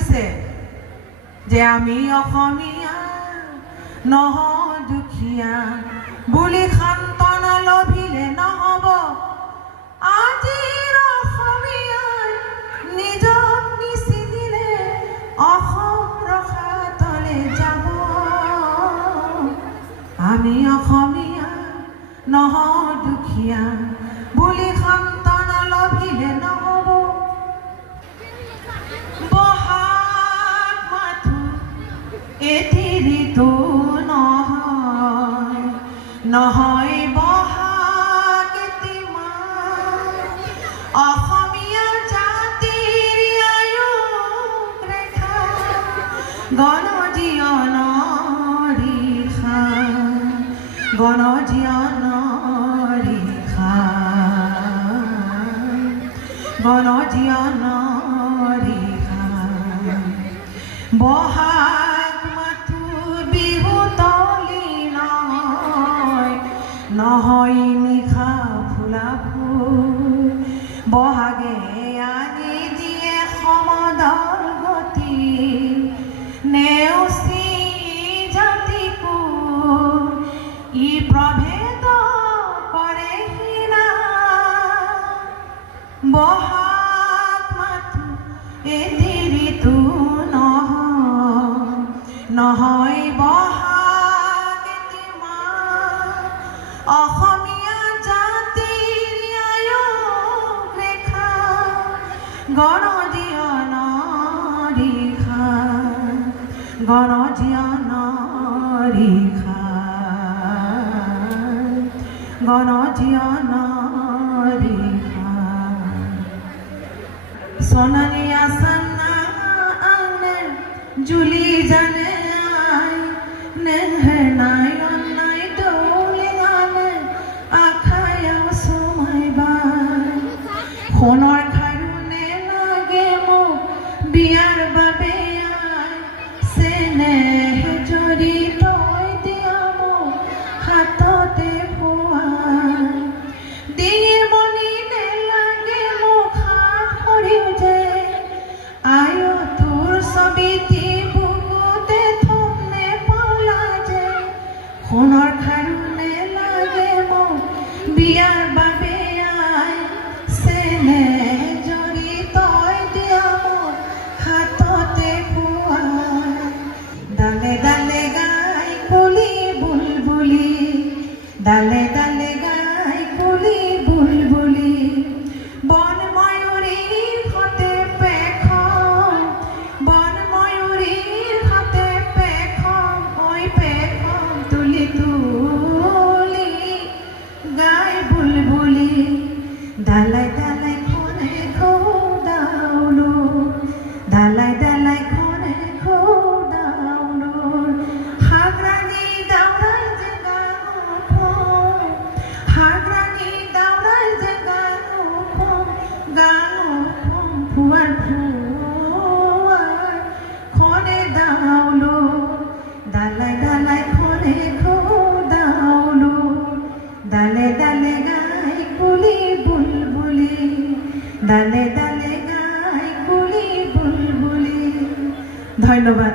কৈছে যে আমি অসমীয়া নহয় দুখীয়া বুলি সান্তনা লভিলে নহব আজিৰ অসমীয়াই নিজক নিচিনিলে অসম ৰসাতলে যাব আমি অসমীয়া নহয় দুখীয়া বুলি সান্তনা লভিলে নহব বহাগ মাথো এটি ঋতু নহয় নহয় বহাগ এটি মাহ অসমীয়া জাতিৰ আয়ুস ৰেখা গণজীৱনৰ ৰেখা গণজীৱনৰ ৰেখা গণজীৱনৰ ৰেখা বহাগ মাথো বিহু তলি নহয় নহয় নিশা ফুলা ফুল বহাগে আনি দিয়ে সমদল গতি নেওচি জাতিকো ই প্ৰভেদ কৰে হীনা বহাগ মাথো এটি ঋতু নহয় নহয় বহাগ এটি মাহ অসমীয়া জাতিৰ আয়ুস ৰেখা গণজীৱনৰ ৰেখা গণজীৱনৰ ৰেখা গণজীৱনৰ ৰেখা সোনালি আসানা আনে জুলি জানে আই নেহনাই অন্যায় দৌলি আনে আখায়াও সময় বাই সোণৰ খাৰুনে লাগে মোক বিয়াৰ বাবে আই চেনেহ যদি তই দিয়া মোক হাততে পোৱাই ডিঙিৰ মণিনে লাগে মোক হাত সৰিও যে আয় তোৰ ছবিটি বুকুতে থমনে পালা যে সোণৰ খাৰুনে লাগে মোক বিয়াৰ বাবে আই চেনেহ যদি তই দিয়া মোক হাততে পোৱাই ডালে ডালে গাই কুলি বুলবুলি ডালে ডালে গাই কুলি বুলবুলি বন ময়ূৰীৰ সতে পেখম বন ময়ূৰীৰ সতে পেখম ঐ পেখম তুলি তুলি গাই বুলবুলি ডালাই ডালাই খনে খোদাউলো ডালাই ডালাই খনে খোদাউলো হাগৰানি দাউৰাই যে গানো হাগৰানি দাউৰাই যে গানো ফুৱাৰ ফুৱাৰ খনে দাউলো ডালাই ডালাই খনে খোদাউলো ডালে ডালে গাই কুলি বুলবুলি ডালে ডালে গাই কুলি বুলবুলি ধন্যবাদ।